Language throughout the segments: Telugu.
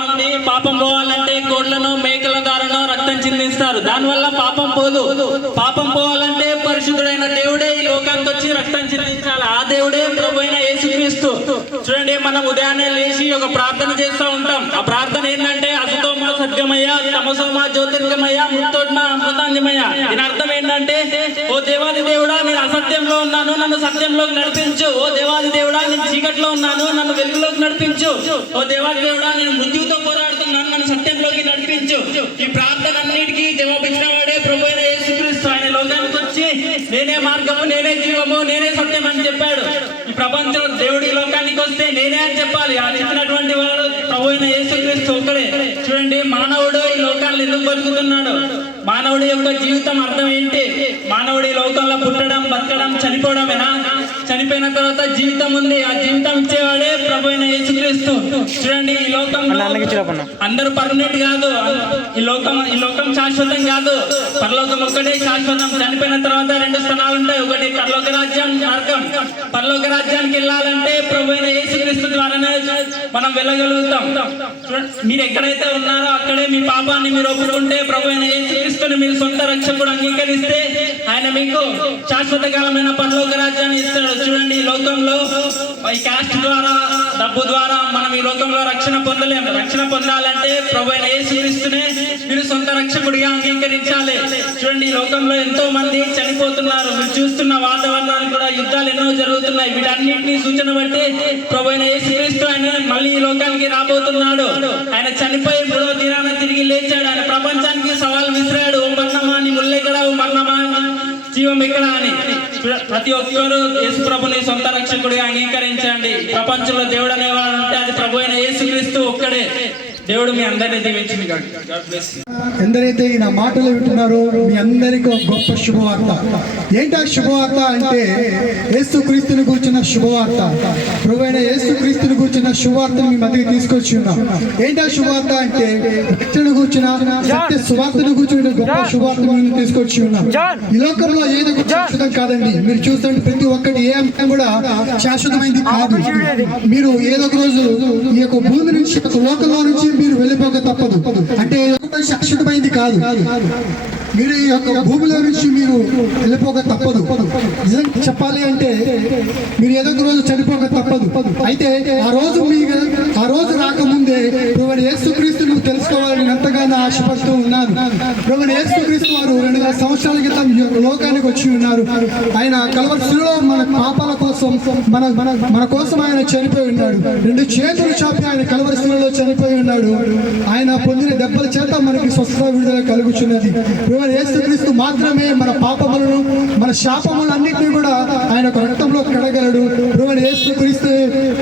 మంది పాపం పోవాలంటే కోడ్లను మేకల ద్వారానో రక్తం చిందిస్తారు. దానివల్ల పాపం పోదు. పాపం పోవాలంటే పరిశుద్ధుడైన దేవుడే ఈ లోకానికి వచ్చి రక్తం చిందించాలి. ఆ దేవుడే ప్రభు అయిన యేసుక్రీస్తు. చూడండి, మనం ఉదయాన్నే లేచి ఒక ప్రార్థన చేస్తూ ఉంటాం. ఆ ప్రార్థన ఏంటంటే అసతోమ సద్గమయ్య, తమసోమ జ్యోతిర్గమయ్య, మృతోత్మ అమృతాంజమయ్య. దీని అర్థం ఏంటంటే, ఓ దేవాది దేవుడా నేను అసత్యంలో ఉన్నాను, నన్ను సత్యంలోకి నడిపించు. ఓ దేవాది దేవుడా నేను చీకట్లో ఉన్నాను, నన్ను వెలుగులోకి నడిపించు. ఓ దేవాది దేవుడా నేను మృత్యువుతో పోరాడుతున్నాను, నన్ను సత్యంలోకి నడిపించు. ఈ ప్రార్థన అన్నిటికీ జవాబిచ్చిన వాడే ప్రభు అయిన యేసుక్రీస్తు. ఆయన లోకానికి వచ్చి నేనే మార్గము, నేనే జీవము, నేనే సత్యం అని చెప్పాడు. ఈ ప్రపంచంలో దేవుడి లోకానికి వస్తే నేనే అని చెప్పాలి. ఆ చెప్పినటువంటి వాడు ప్రభు అయిన యేసుక్రీస్తు ఒక్కడే. చూడండి, మానవుడు ఈ లోకాన్ని ఎందుకు బతుకుతున్నాడు? మానవుడి యొక్క జీవితం అర్థం ఏంటి? మానవుడి లోకంలో పుట్టడం, బతకడం, చనిపోవడమేనా? చనిపోయిన తర్వాత జీవితం ఉంది. ఆ జీవితం ఇచ్చేవాడే ప్రభు అయిన యేసుక్రీస్తు. చూడండి, ఈ లోకంలో అందరూ పర్మనెంట్ కాదు. ఈ లోకం శాశ్వతం కాదు. పరలోకం ఒక్కటే శాశ్వతం. చనిపోయిన తర్వాత 2 స్థానాలు ఉంటాయి. ఒకటి పరలోక రాజ్యం, నరకం. పరలోక రాజ్యానికి వెళ్ళాలంటే ప్రభు అయిన యేసుక్రీస్తు ద్వారానే మనం వెళ్ళగలుగుతాం. మీరు ఎక్కడైతే ఉన్నారో అక్కడే మీ పాపాన్ని మీరు ఒప్పుకుంటే, ప్రభు అయిన యేసుక్రీస్తుని మీరు సొంత రక్షకుడు అంగీకరిస్తే ఆయన మీకు శాశ్వత కాలమైన పరలోక రాజ్యాన్ని ఇస్తాడు. చూడండి, ఈ లోకంలో ఈ కాస్ట్ ద్వారా, డబ్బు ద్వారా మనం ఈ లోకంలో రక్షణ పొందలేము. రక్షణ పొందాలంటే ప్రభు అయిన యేసుక్రీస్తునే మీరు సొంత రక్షకుడిగా అంగీకరించాలి. చూడండి, ఈ లోకంలో ఎంతో మంది చనిపోతున్నారు. మీరు చూస్తున్న వాతావరణాలు కూడా యుద్ధాలు ఎన్నో జరుగుతున్నాయి. వీటన్నిటినీ సూచన బట్టి ప్రభు అయిన యేసుక్రీస్తు ఆయన మళ్ళీ ఈ లోకానికి రాబోతున్నాడు. ఆయన చనిపోయి 3వ దినాన తిరిగి లేచాడు. ఆయన ప్రపంచానికి సవాల్ విసిరాడు. ఓ మరణమా నీ ముల్లెక్కడ, ఓ మరణమా జీవం ఎక్కడ అని. ప్రతి ఒక్కరు యేసు ప్రభుని సొంత రక్షకుడిగా అంగీకరించండి. ప్రపంచంలో దేవుడు అనేవాడు అంటే అది ప్రభు అయిన యేసుక్రీస్తు ఒక్కడే. దేవుడు మీ అందరినీ దీవించింది. ఎందరైతే ఈ నా మాటలు వింటున్నారో మీ అందరికీ ఒక గొప్ప శుభవార్త. ఏంటా శుభవార్త అంటే యేసు క్రీస్తుని కూర్చున్న శుభవార్త. ప్రభువైన యేసు క్రీస్తుని కూర్చున్న శుభవార్తను మీ మధ్యకి తీసుకొచ్చి ఉన్నాం. ఏంటా శుభవార్త అంటే రక్షణ కూర్చున్న సత్య సువార్తను కూర్చున్న గొప్ప శుభవార్తను మేము తీసుకొచ్చి ఉన్నాం. ఈ లోకంలో ఏదో శాశ్వతం కాదండి. మీరు చూస్తుంటే ప్రతి ఒక్కటి ఏ అంశం కూడా శాశ్వతమైంది కాదు. మీరు ఏదో ఒక రోజు ఈ యొక్క భూమి నుంచి, లోకంలో నుంచి మీరు వెళ్ళిపోక తప్పదు. అంటే శాశ్వతమైంది కాదు. మీరు ఈ యొక్క భూమిలో నుంచి మీరు వెళ్ళిపోక తప్పదు. నిజంగా చెప్పాలి అంటే మీరు ఏదో ఒక రోజు చనిపోక తప్పదు. అయితే ఆ రోజు రాకముందే ప్రభువైన యేసుక్రీస్తును తెలుసుకోవాలని ఎంతగానో ఆశపడుతూ ఉన్నారు. ప్రభువైన యేసుక్రీస్తు వారు 2000 సంవత్సరాల క్రితం లోకానికి వచ్చి ఉన్నారు. ఆయన కల్వరిలో మన పాపాల కోసం మన కోసం ఆయన చనిపోయి ఉన్నాడు. 2 చేతులు చాపి ఆయన కల్వరిలో చనిపోయి ఉన్నాడు. ఆయన పొందిన దెబ్బల చేత మనకి స్వస్థత విడుదల కలుగుచున్నది. యేసుక్రీస్తు మాత్రమే మన పాపములను, మన శాపములను అన్నింటినీ కూడా ఆయన ఒక రక్తంలో కడగలడు. ప్రభువైన యేసుక్రీస్తు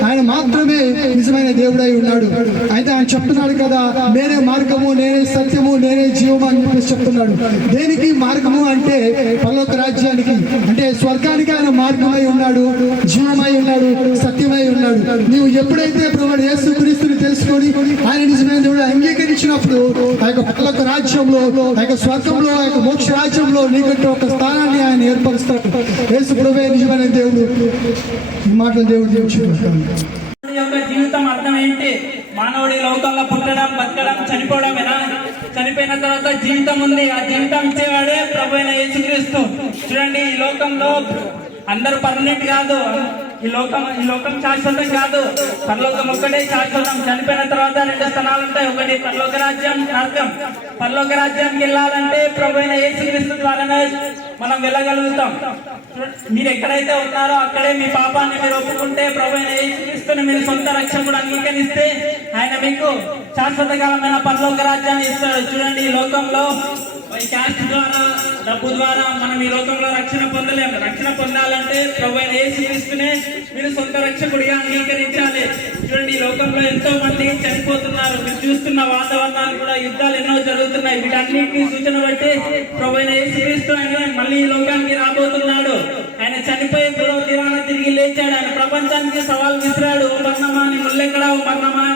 ఆయన మాత్రమే నిజమైన దేవుడై ఉన్నాడు. అయితే ఆయన చెప్తున్నాడు కదా, నేనే మార్గము, నేనే సత్యము, నేనే జీవము అని చెప్పేసి చెప్తున్నాడు. దేనికి మార్గము అంటే పరలోక రాజ్యానికి, అంటే స్వర్గానికి ఆయన మార్గమై ఉన్నాడు, జీవమై ఉన్నాడు, సత్యమై ఉన్నాడు. నీవు ఎప్పుడైతే ప్రభువైన యేసుక్రీస్తుని తెలుసుకొని ఆయన నిజమైన దేవుడు అంగీకరించినప్పుడు ఆ యొక్క పరలోక రాజ్యంలో, ఆ యొక్క స్వర్గంలో, ఆ యొక్క మోక్ష రాజ్యంలో నీకంటే ఒక స్థానాన్ని ఆయన ఏర్పరుస్తాడు. యేసు ప్రభువే నిజమైన దేవుడు. ఈ మాటలు దేవుడు యొక్క జీవితం అర్థం ఏంటి? మానవుడి లోకంలో పుట్టడం, బతకడం, చనిపోవడమేనా? చనిపోయిన తర్వాత జీవితం ఉంది. ఆ జీవితం ఇచ్చేవాడే ప్రభు అయిన యేసుక్రీస్తు. చూడండి, ఈ లోకంలో అందరూ పర్మనెంట్ కాదు. ఈ లోకం శాశ్వతం కాదు. పరలోకం ఒక్కటే శాశ్వతం. చనిపోయిన తర్వాత 2 స్థానాలు ఉంటాయి. ఒకటి పరలోక రాజ్యం, నరకం. పరలోక రాజ్యానికి వెళ్ళాలంటే ప్రభు అయిన యేసుక్రీస్తు ద్వారానే మనం వెళ్ళగలుగుతాం. మీరు ఎక్కడైతే ఉన్నారో అక్కడే మీ పాపాన్ని మీరు ఒప్పుకుంటే, ప్రభు అయిన యేసుక్రీస్తుని మీరు సొంత రక్షకుడు అంగీకరిస్తే ఆయన మీకు శాశ్వత కాలమైన పరలోక రాజ్యాన్ని ఇస్తాడు. చూడండి, ఈ లోకంలో ఈ క్యాస్ట్ ద్వారా, డబ్బు ద్వారా మనం ఈ లోకంలో రక్షణ పొందలేము. రక్షణ పొందాలంటే ప్రభు అయిన యేసుక్రీస్తునే మీరు సొంత రక్షకుడిగా అంగీకరించాలి. చూడండి, ఈ లోకంలో ఎంతో మంది చనిపోతున్నారు. మీరు చూస్తున్న వాతావరణాలు కూడా యుద్ధాలు ఎన్నో జరుగుతున్నాయి. వీటన్నిటినీ సూచన బట్టి ప్రభు అయిన యేసుక్రీస్తు ఆయన మళ్ళీ ఈ లోకానికి రాబోతున్నాడు. ఆయన చనిపోయి 3వ దినాన తిరిగి లేచాడు. ఆయన ప్రపంచానికి సవాల్ విసిరాడు. ఓ మరణమా నీ ముల్లెక్కడ, ఓ మరణమా